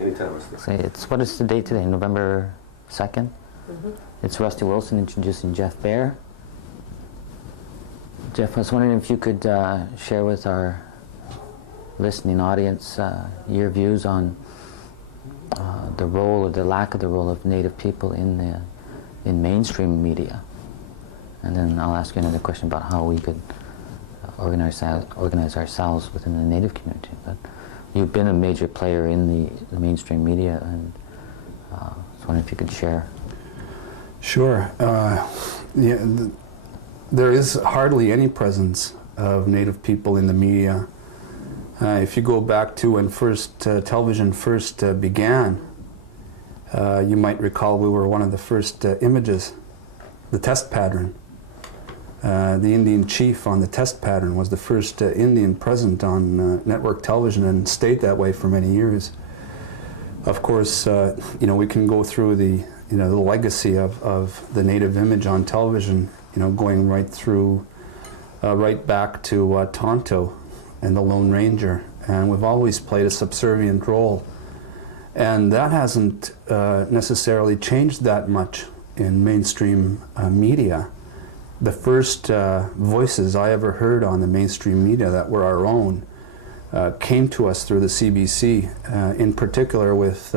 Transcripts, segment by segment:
Anytime, Rusty. So what is the date today? November 2nd? It's Rusty Wilson introducing Jeff Bear. Jeff, I was wondering if you could share with our listening audience your views on the role or the lack of the role of Native people in mainstream media. And then I'll ask you another question about how we could organize ourselves within the Native community. But you've been a major player in the mainstream media, and I was wondering if you could share. Sure. There is hardly any presence of Native people in the media. If you go back to when television first began, you might recall we were one of the first images, the test pattern. The Indian chief on the test pattern was the first Indian present on network television and stayed that way for many years. Of course, we can go through the legacy of the Native image on television, going right through, right back to Tonto and the Lone Ranger, and we've always played a subservient role. And that hasn't necessarily changed that much in mainstream media. The first voices I ever heard on the mainstream media that were our own came to us through the CBC, in particular with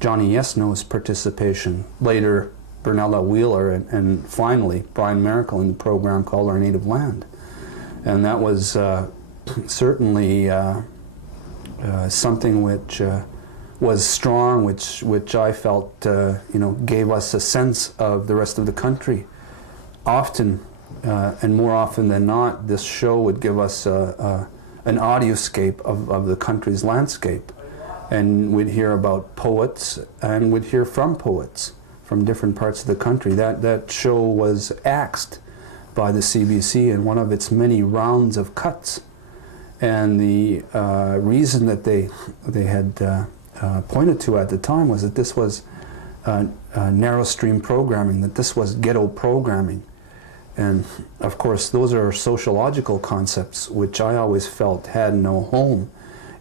Johnny Yesno's participation, later Bernella Wheeler, and finally Brian Miracle in the program called Our Native Land. And that was certainly something which was strong, which I felt gave us a sense of the rest of the country. Often, and more often than not, this show would give us an audioscape of the country's landscape. And we'd hear about poets, and we'd hear from poets from different parts of the country. That show was axed by the CBC in one of its many rounds of cuts. And the reason that they had pointed to at the time was that this was narrow stream programming, that this was ghetto programming. And of course, those are sociological concepts which I always felt had no home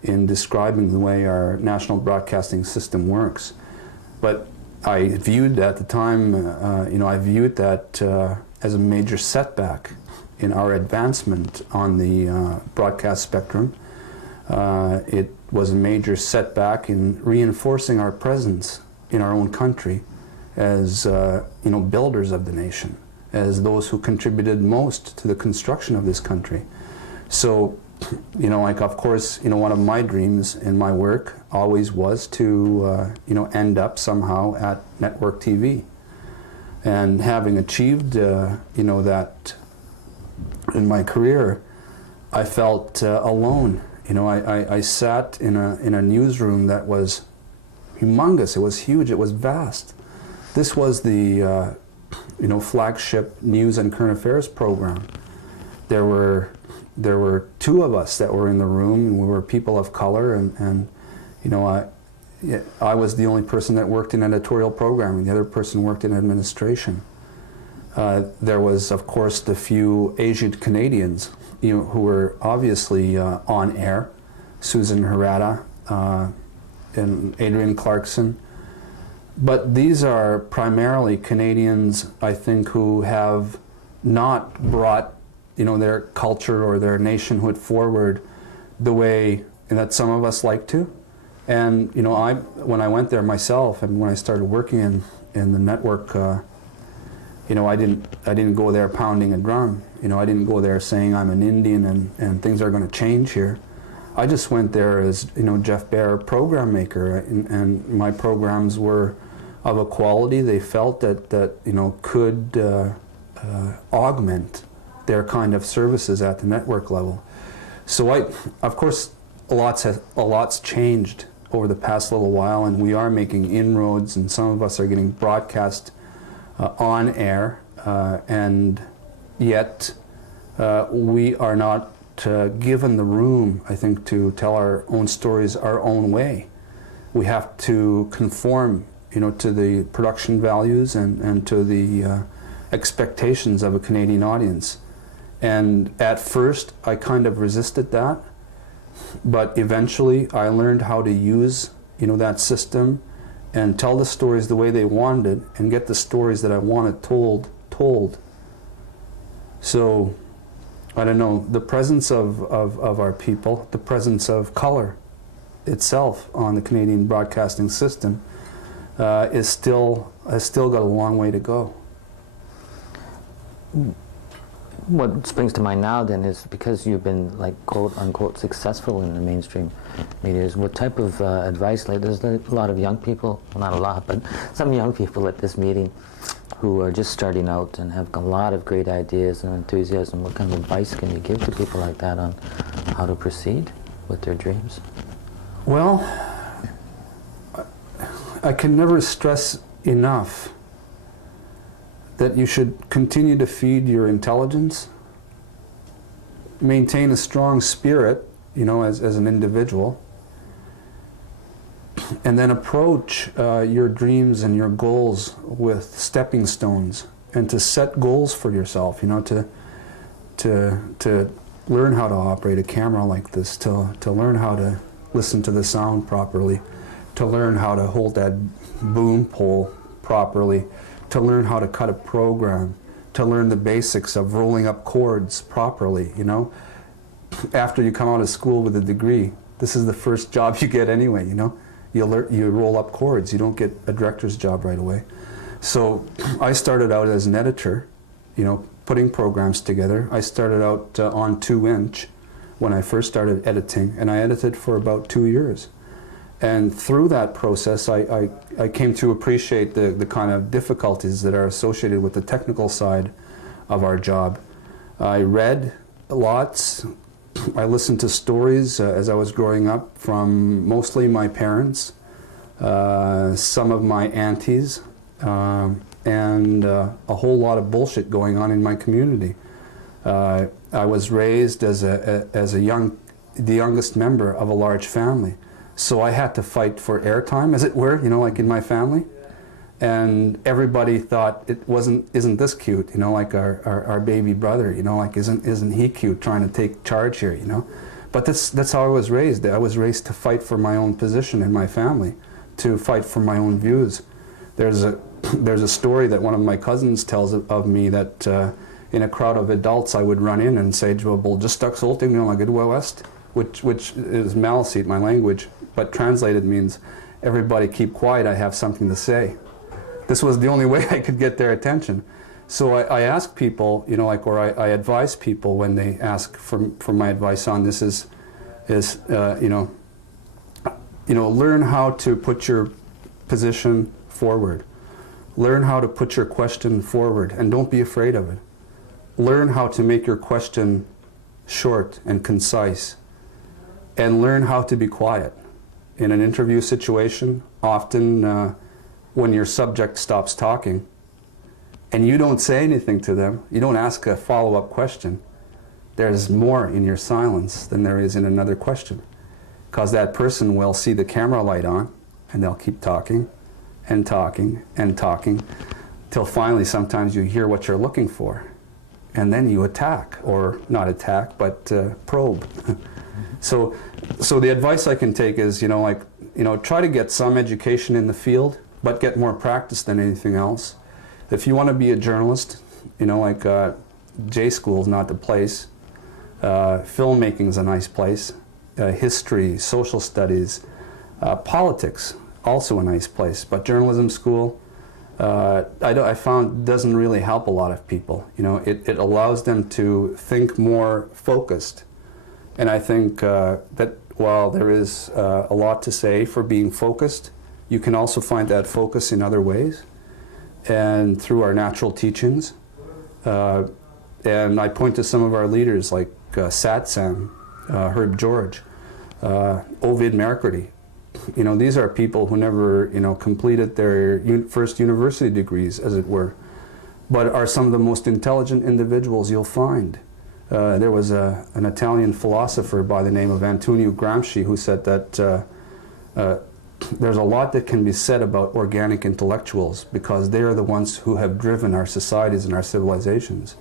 in describing the way our national broadcasting system works. But I viewed at the time, I viewed that as a major setback in our advancement on the broadcast spectrum. It was a major setback in reinforcing our presence in our own country as builders of the nation, as those who contributed most to the construction of this country. So, of course, one of my dreams in my work always was to, end up somehow at network TV. And having achieved, that in my career, I felt alone. I sat in a newsroom that was humongous. It was huge. It was vast. This was the flagship news and current affairs program. There were two of us that were in the room, and we were people of color, and I was the only person that worked in editorial programming. The other person worked in administration. There was, of course, the few Asian Canadians, who were obviously on air, Susan Harada and Adrian Clarkson. But these are primarily Canadians, I think, who have not brought, their culture or their nationhood forward the way that some of us like to. And when I went there myself, and when I started working in the network, I didn't go there pounding a drum. I didn't go there saying I'm an Indian and things are going to change here. I just went there as Jeff Bear, program maker, and my programs were of a quality they felt that could augment their kind of services at the network level. So of course, a lot's changed over the past little while, and we are making inroads, and some of us are getting broadcast on air, and yet we are not given the room, I think, to tell our own stories our own way. We have to conform, to the production values and to the expectations of a Canadian audience. And at first, I kind of resisted that. But eventually I learned how to use, that system and tell the stories the way they wanted and get the stories that I wanted told. So, I don't know, the presence of our people, the presence of color itself on the Canadian broadcasting system has still got a long way to go. What springs to mind now then is, because you've been, like, quote unquote successful in the mainstream media, is what type of advice, like, there's a lot of young people, well, not a lot, but some young people at this meeting who are just starting out and have a lot of great ideas and enthusiasm. What kind of advice can you give to people like that on how to proceed with their dreams? Well, I can never stress enough that you should continue to feed your intelligence, maintain a strong spirit, as an individual, and then approach your dreams and your goals with stepping stones, and to set goals for yourself, to learn how to operate a camera like this, to learn how to listen to the sound properly, to learn how to hold that boom pole properly, to learn how to cut a program, to learn the basics of rolling up chords properly, After you come out of school with a degree, this is the first job you get anyway, You roll up chords, you don't get a director's job right away. So I started out as an editor, putting programs together. I started out on 2-inch when I first started editing, and I edited for about 2 years. And through that process, I came to appreciate the kind of difficulties that are associated with the technical side of our job. I read lots. I listened to stories as I was growing up from mostly my parents, some of my aunties, and a whole lot of bullshit going on in my community. I was raised as the youngest member of a large family. So I had to fight for airtime, as it were, like in my family. And everybody thought isn't this cute, like our baby brother, like isn't he cute trying to take charge here, But that's how I was raised. I was raised to fight for my own position in my family, to fight for my own views. There's a story that one of my cousins tells of me that in a crowd of adults I would run in and say, "Well, just stuck salting, like good west," which is Maliseet, my language. But translated means, everybody keep quiet, I have something to say. This was the only way I could get their attention. So I ask people, or I advise people when they ask for my advice on this is learn how to put your position forward. Learn how to put your question forward, and don't be afraid of it. Learn how to make your question short and concise, and learn how to be quiet. In an interview situation, often when your subject stops talking and you don't say anything to them, you don't ask a follow-up question, there's more in your silence than there is in another question. Because that person will see the camera light on and they'll keep talking and talking and talking till finally sometimes you hear what you're looking for. And then you attack, or not attack, but probe. So the advice I can take is, try to get some education in the field, but get more practice than anything else. If you want to be a journalist, J School's not the place. Filmmaking's a nice place. History, social studies, politics, also a nice place. But journalism school, I found doesn't really help a lot of people. It allows them to think more focused. And I think that while there is a lot to say for being focused, you can also find that focus in other ways and through our natural teachings. And I point to some of our leaders like Satsang, Herb George, Ovid Mercurdy. These are people who never, completed their first university degrees, as it were, but are some of the most intelligent individuals you'll find. There was an Italian philosopher by the name of Antonio Gramsci who said that there's a lot that can be said about organic intellectuals because they are the ones who have driven our societies and our civilizations.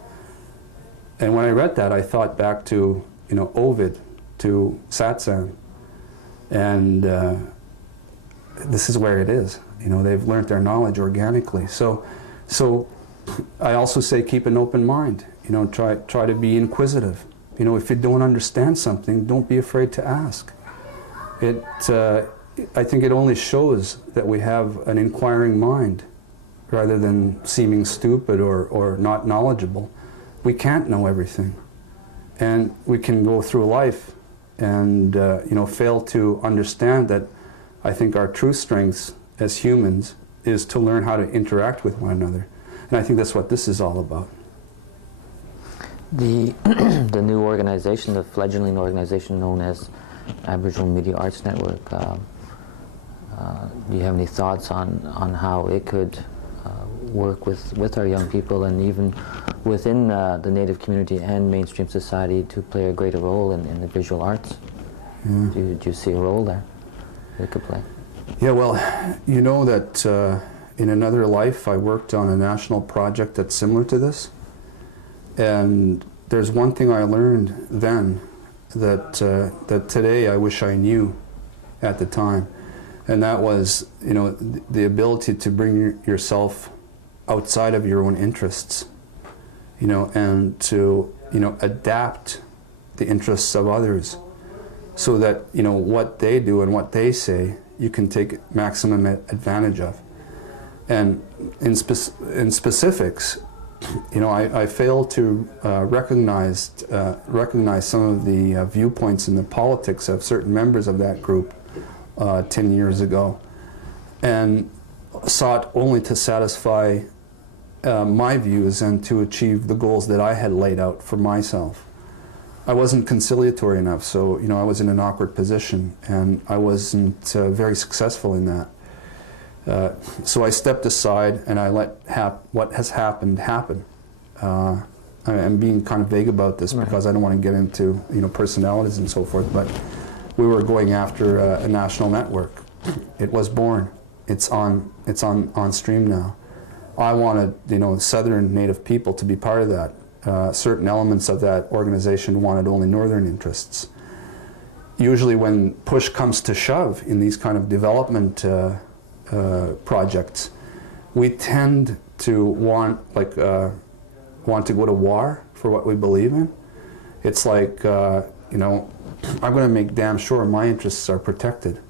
And when I read that, I thought back to, Ovid, to satsang, and this is where it is. You know, they've learned their knowledge organically. So I also say keep an open mind. You know, try to be inquisitive. You know, if you don't understand something, don't be afraid to ask. I think it only shows that we have an inquiring mind rather than seeming stupid or not knowledgeable. We can't know everything. And we can go through life and you know, fail to understand that. I think our true strengths as humans is to learn how to interact with one another. And I think that's what this is all about. The new organization, the fledgling organization known as Aboriginal Media Arts Network, do you have any thoughts on how it could work with our young people and even within the Native community and mainstream society to play a greater role in the visual arts? Yeah. Do you see a role there it could play? Yeah, well, you know that in another life I worked on a national project that's similar to this, and there's one thing I learned then that today I wish I knew at the time, and that was, you know, the ability to bring yourself outside of your own interests, you know, and to, you know, adapt the interests of others, so that, you know, what they do and what they say, you can take maximum advantage of. And in specifics, you know, I failed to recognize some of the viewpoints in the politics of certain members of that group 10 years ago, and sought only to satisfy my views and to achieve the goals that I had laid out for myself. I wasn't conciliatory enough, so, you know, I was in an awkward position, and I wasn't very successful in that. So I stepped aside and I let what has happened happen. I'm being kind of vague about this because I don't want to get into, you know, personalities and so forth, but we were going after a national network. It was born. It's on stream now. I wanted, you know, Southern Native people to be part of that. Certain elements of that organization wanted only Northern interests. Usually when push comes to shove in these kind of development projects, we tend to want to go to war for what we believe in. It's like, you know, I'm going to make damn sure my interests are protected.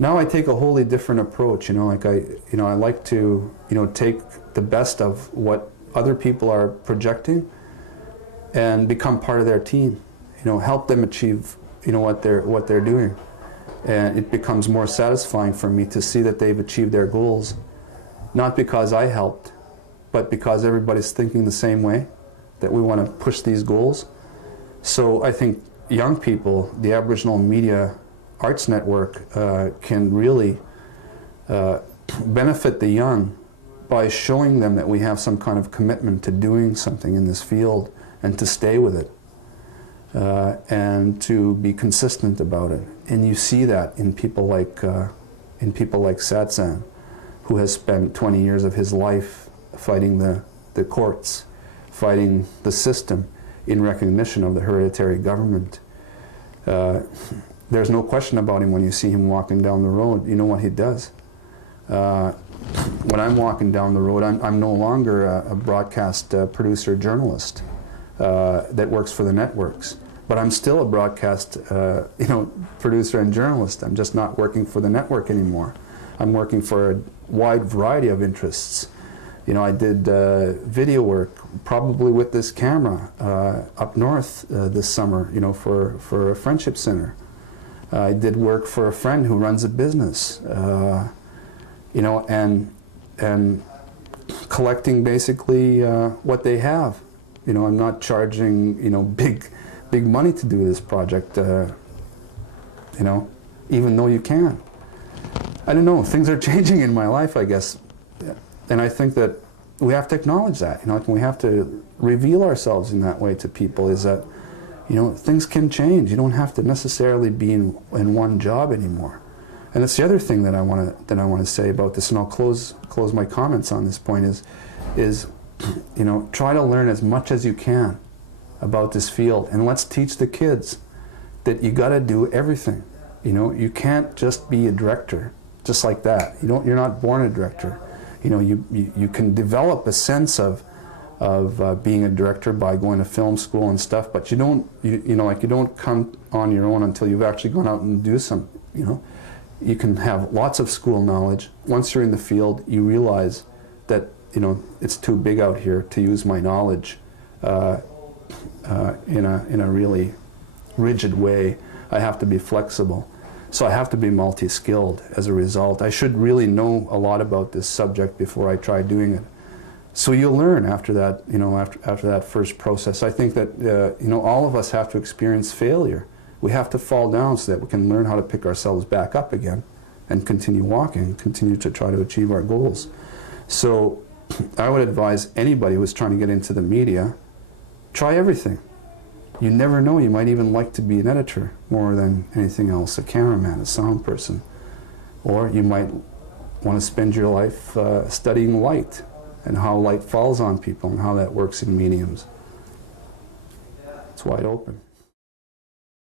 Now I take a wholly different approach, you know, like I like to, you know, take the best of what other people are projecting and become part of their team, you know, help them achieve, you know, what they're doing. And it becomes more satisfying for me to see that they've achieved their goals, not because I helped, but because everybody's thinking the same way, that we want to push these goals. So I think young people, the Aboriginal Media Arts Network can really benefit the young by showing them that we have some kind of commitment to doing something in this field and to stay with it and to be consistent about it. And you see that in people like Satsang, who has spent 20 years of his life fighting the courts, fighting the system in recognition of the hereditary government. There's no question about him when you see him walking down the road. You know what he does. When I'm walking down the road, I'm no longer a broadcast producer journalist that works for the networks, but I'm still a broadcast you know, producer and journalist. I'm just not working for the network anymore. I'm working for a wide variety of interests. You know, I did video work, probably with this camera, up north this summer, you know, for a friendship center. I did work for a friend who runs a business, you know, and collecting basically what they have. You know, I'm not charging, you know, big money to do this project, you know, even though you can. I don't know, things are changing in my life, I guess. And I think that we have to acknowledge that, you know, we have to reveal ourselves in that way to people, is that, you know, things can change. You don't have to necessarily be in one job anymore. And that's the other thing that I want to say about this, and I'll close my comments on this point, is you know, try to learn as much as you can about this field, and let's teach the kids that you got to do everything. You know, you can't just be a director just like that. You're not born a director. You know, you can develop a sense of being a director by going to film school and stuff, but you don't come on your own until you've actually gone out and do some, you know. You can have lots of school knowledge. Once you're in the field, you realize that, you know, it's too big out here to use my knowledge in a really rigid way. I have to be flexible. So I have to be multi-skilled as a result. I should really know a lot about this subject before I try doing it. So you'll learn after that, you know, after that first process. I think that, you know, all of us have to experience failure. We have to fall down so that we can learn how to pick ourselves back up again and continue walking, continue to try to achieve our goals. So I would advise anybody who's trying to get into the media, try everything. You never know, you might even like to be an editor more than anything else, a cameraman, a sound person. Or you might want to spend your life studying light and how light falls on people and how that works in mediums. It's wide open.